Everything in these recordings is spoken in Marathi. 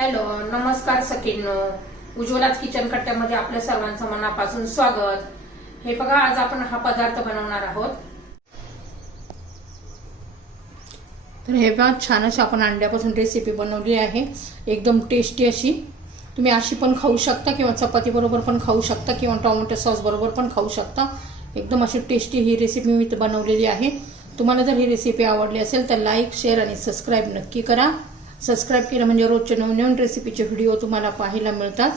हॅलो, नमस्कार सखींनो. उज्ज्वलाच किचन कट्ट्यामध्ये आपल्या सर्वांचं मनापासून स्वागत. हे बघा, आज आपण हा पदार्थ बनवणार आहोत. तर हे बघा, छान अशी आपण अंड्यापासून रेसिपी बनवली आहे. एकदम टेस्टी अशी. तुम्ही अशी पण खाऊ शकता किंवा चपाती बरोबर पण खाऊ शकता किंवा टोमॅटो सॉस बरोबर पण खाऊ शकता. एकदम अशी टेस्टी ही रेसिपी मी बनवलेली आहे. तुम्हाला जर ही रेसिपी आवडली असेल तर लाईक, शेअर आणि सबस्क्राईब नक्की करा. सबस्क्राईब केलं म्हणजे रोजचे नवनवीन रेसिपीचे व्हिडिओ तुम्हाला पाहायला मिळतात.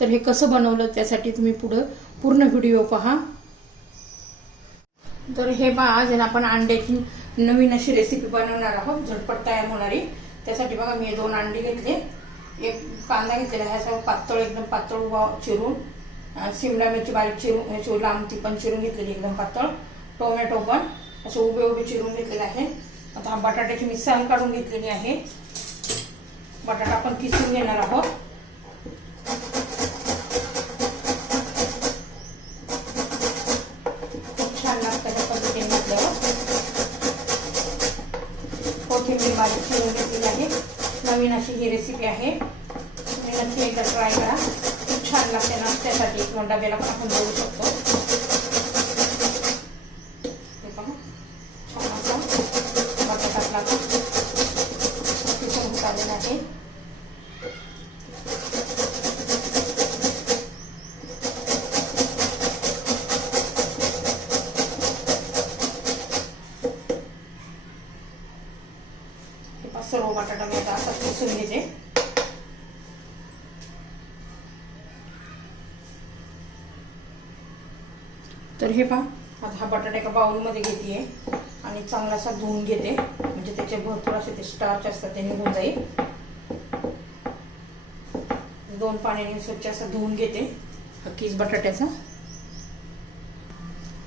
तर हे कसं बनवलं त्यासाठी तुम्ही पूर्ण व्हिडिओ पहा. तर हे बघा, आज आपण अंड्याची नवीन अशी रेसिपी बनवणार आहोत, झटपट तयार होणारी. त्यासाठी बघा, मी 2 अंडी घेतले, एक कांदा घेतलेला आहे सगळं पातळ, एकदम पातळ चिरून, शिमला मिरची बारीक चिरून, लांब ती पण चिरून घेतलेली एकदम पातळ, टोमॅटो पण असे उभे उभे चिरून घेतलेले आहे. आता बटाट्याची मी साल काढून घेतलेली आहे. बटाटा आपण किसून घेणार आहोत. खूप छान लागतं त्या पद्धतीने घातल्यावर. कोथिंबीर बारीक चिरून घेतलेली आहे. नवीन अशी ही रेसिपी आहे, तुम्ही नक्की एकदा ट्राय करा. खूप छान लागते नाश्त्यासाठी किंवा डब्याला पण आपण देऊ शकतो. सर्व बटाटा मी आता असा किसून घेते. तर हे पहा, आता हा बटाटा एका बाउलमध्ये घेते आणि चांगला असा धुवून घेते, म्हणजे त्याचे भरपूर असे ते स्टार्च असतात ते निघून जाईल. 2 पाण्याने स्वच्छ असं धुवून घेते हा किस बटाट्याचा.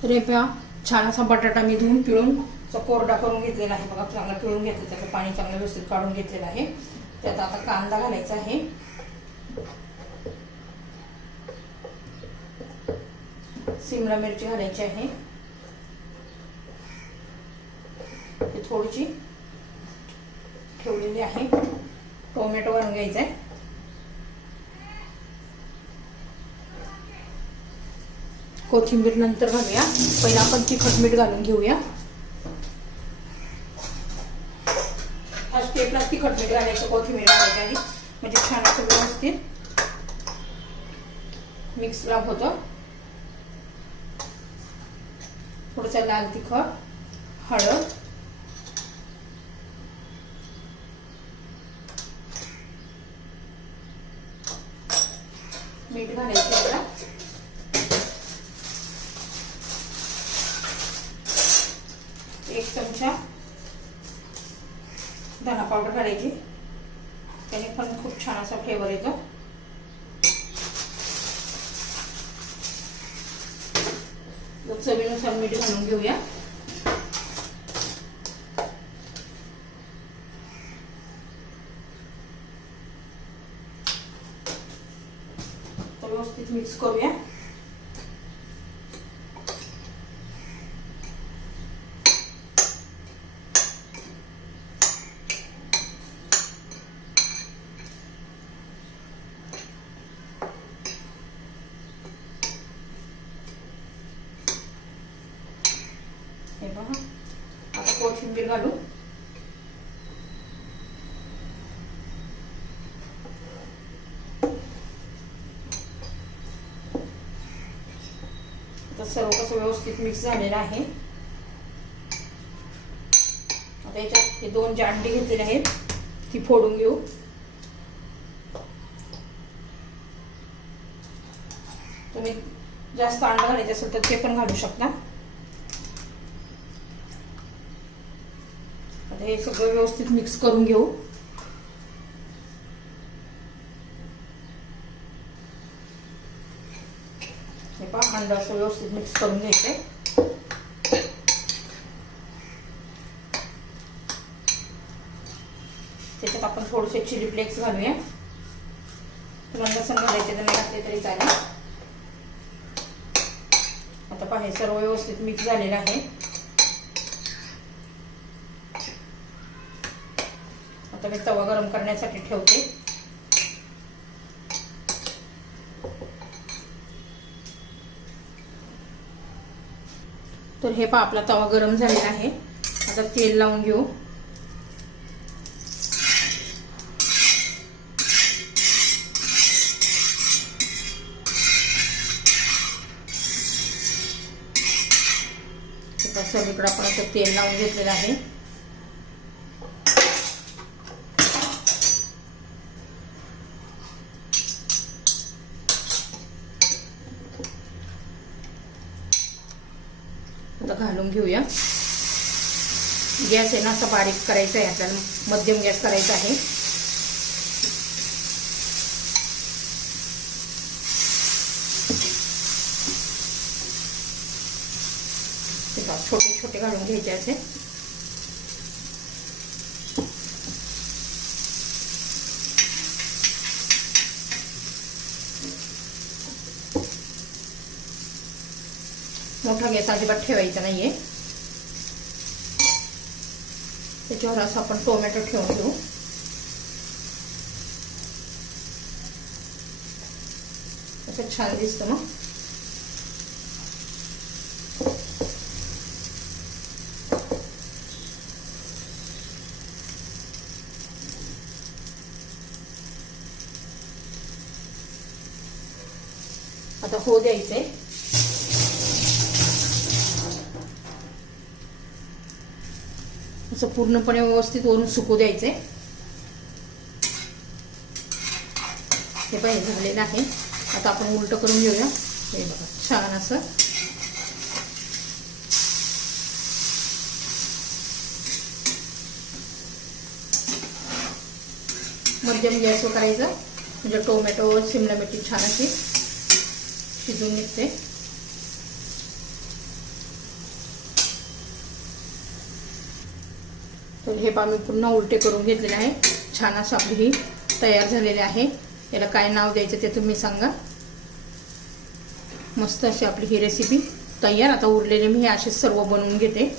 तर हे पहा, छान असा बटाटा मी धुवून पिळून कोरडा करून घेतलेला आहे. बघा, चांगला पिळून घेतलं, त्याचं पाणी चांगलं व्यवस्थित काढून घेतलेलं आहे. त्यात आता कांदा घालायचा आहे, शिमला मिरची घालायची आहे, ती थोडीशी ठेवलेली आहे. टोमॅटो घालून घ्यायचा आहे. कोथिंबीर नंतर घालूया, पहिला आपण तिखट मीठ घालून घेऊया. स्टेपला तिखट मीठ घालायचं, कोथिंबीर घालायची आहे, म्हणजे छान असं व्यवस्थित मिक्स होतं. थोडंसं लाल तिखट, हळद, मीठ घालायचं आता. एक चमचा धना पावडर घालायची, त्याने पण खूप छान असा फ्लेवर येतो. चवीनुसार मीठ घालून घेऊया. तर व्यवस्थित मिक्स करूया. हे बघा, आता कोथिंबीर घालू. आता सर्व कसं व्यवस्थित मिक्स झालेलं आहे. आता याच्यात हे 2 जे अंडी घेतलेले आहेत ती फोडून घेऊ. तुम्ही जास्त अंडा घालायचे असेल तर ते पण घालू शकता. हे सगळं व्यवस्थित मिक्स करून घेऊ. हे पहा, अंडा असं व्यवस्थित मिक्स करून घ्यायचंय. त्याच्यात आपण थोडेसे चिली फ्लेक्स घालूया. तुम्हाला लसूण घालायचे तर नाही घातले तरी चालेल. आता पहा, हे सर्व व्यवस्थित मिक्स झालेलं आहे. आता मी तवा गरम करण्यासाठी ठेवते. तर हे पहा आपला तवा गरम झालेला आहे. आता तेल लावून घेऊ. सगळीकडे आपण आता तेल लावून घेतलेलं आहे. आता घालून घेऊया. गॅस आहे ना असा बारीक करायचा आहे आपल्याला, मध्यम गॅस करायचा आहे. छोटे छोटे घालून घ्यायचे असे. मोठा गॅस अजिबात ठेवायचा नाहीये. त्याच्यावर असं आपण टोमॅटो ठेवून घेऊ. असं छान दिसतं मग. आता हो द्यायचंय. असं पूर्णपणे व्यवस्थित वरून सुकू द्यायचंय. हे पाहिजे झालेलं आहे. आता आपण उलट करून घेऊया. हे बघा छान असं मध्यम गॅसवर करायचं, म्हणजे टोमॅटो शिमला मिरची छान अशी शिजून निघते. तर हे पहा मी पुन्हा उलटे करून घेतलेले आहे. छान असं आपली ही तयार झालेली आहे. याला काय नाव द्यायचं ते तुम्ही सांगा. मस्त अशी आपली ही रेसिपी तयार. आता उरलेले मी हे असे सर्व बनवून घेते.